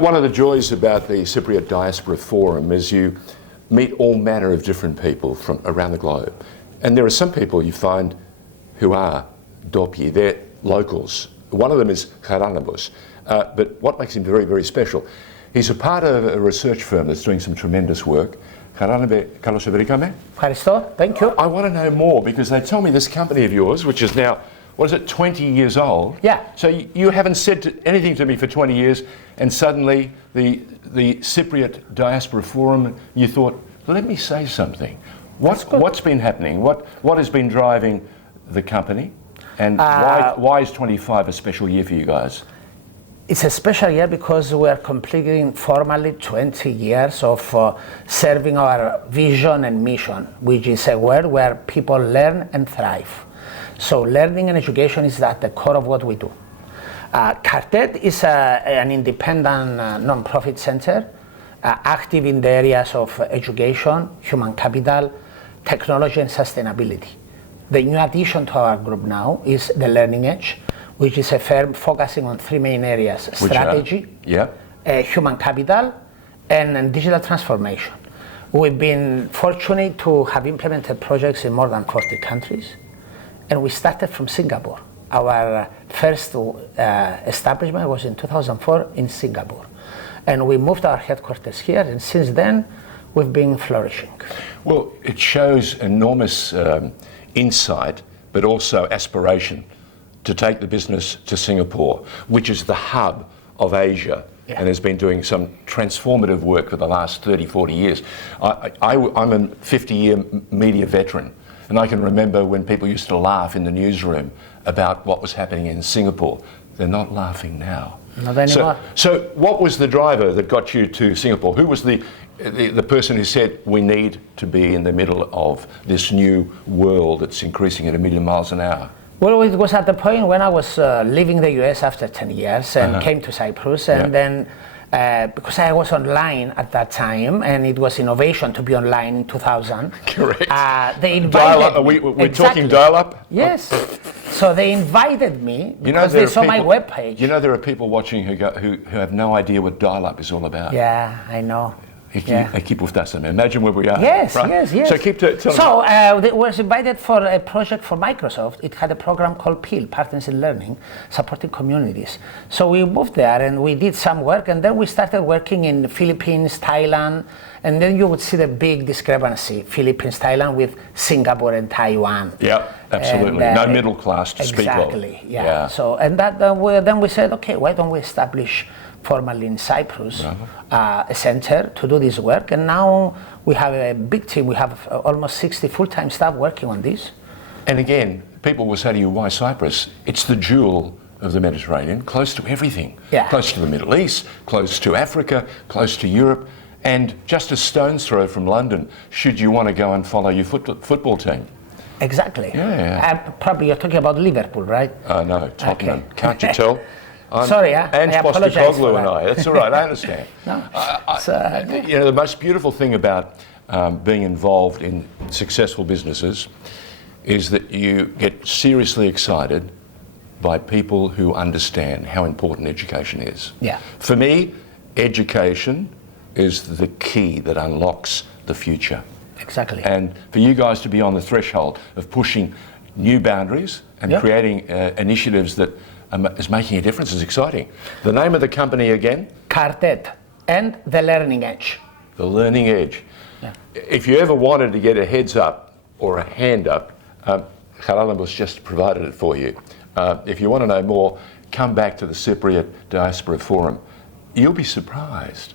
One of the joys about the Cyprus Diaspora Forum is you meet all manner of different people from around the globe. And there are some people you find who are dopi, they're locals. One of them is Charalambos. But what makes him very, very special, he's a part of a research firm that's doing some tremendous work. Charalambos, καλώς βρήκαμε. Ευχαριστώ. Thank you. I want to know more because they tell me this company of yours, which is now, what is it, 20 years old? Yeah. So you haven't said anything to me for 20 years, and suddenly the Cypriot Diaspora Forum, you thought, let me say something. What's been happening? What has been driving the company? And why is 25 a special year for you guys? It's a special year because we are completing formally 20 years of serving our vision and mission, which is a world where people learn and thrive. So learning and education is at the core of what we do. CARDET is an independent non-profit center active in the areas of education, human capital, technology and sustainability. The new addition to our group now is the Learning Edge, which is a firm focusing on three main areas: strategy, human capital, and digital transformation. We've been fortunate to have implemented projects in more than 40 countries, and we started from Singapore. Our first establishment was in 2004 in Singapore, and we moved our headquarters here, and since then we've been flourishing. Well, it shows enormous insight, but also aspiration to take the business to Singapore, which is the hub of Asia, and has been doing some transformative work for the last 30, 40 years. I'm a 50-year media veteran, and I can remember when people used to laugh in the newsroom about what was happening in Singapore. They're not laughing now. Not anymore. So what was the driver that got you to Singapore? Who was the person who said we need to be in the middle of this new world that's increasing at 1 million miles an hour? Well, it was at the point when I was leaving the US after 10 years and came to Cyprus, and then because I was online at that time, and it was innovation to be online in 2000. Correct. They invited dial-up. me. We're talking dial-up? Yes. So they invited me because they saw my webpage. You know there are people watching who have no idea what dial-up is all about. Yeah, I know. Keep with us. Imagine where we are. Yes, right? yes. So keep to. So they was invited for a project for Microsoft. It had a program called PIL, Partners in Learning, supporting communities. So we moved there and we did some work, and then we started working in the Philippines, Thailand, and then you would see the big discrepancy: Philippines, Thailand with Singapore and Taiwan. Yeah, absolutely. And, no middle class to speak of. Exactly. Yeah. So and that then we said, okay, why don't we establish formally in Cyprus, a center to do this work, and now we have a big team. We have almost 60 full-time staff working on this. And again, people will say to you, why Cyprus? It's the jewel of the Mediterranean, close to everything. Yeah. Close to the Middle East, close to Africa, close to Europe, and just a stone's throw from London, should you want to go and follow your football team. Exactly. Yeah. Probably you're talking about Liverpool, right? No, Tottenham. Okay. Can't you tell? Sorry, and Postecoglou and I. That's all right. I understand. No, you know, the most beautiful thing about being involved in successful businesses is that you get seriously excited by people who understand how important education is. Yeah. For me, education is the key that unlocks the future. Exactly. And for you guys to be on the threshold of pushing new boundaries and creating initiatives that is making a difference is exciting. The name of the company again? CARDET and the Learning Edge. The Learning Edge. Yeah. If you ever wanted to get a heads up or a hand up, Charalambos just provided it for you. If you want to know more, come back to the Cypriot Diaspora Forum. You'll be surprised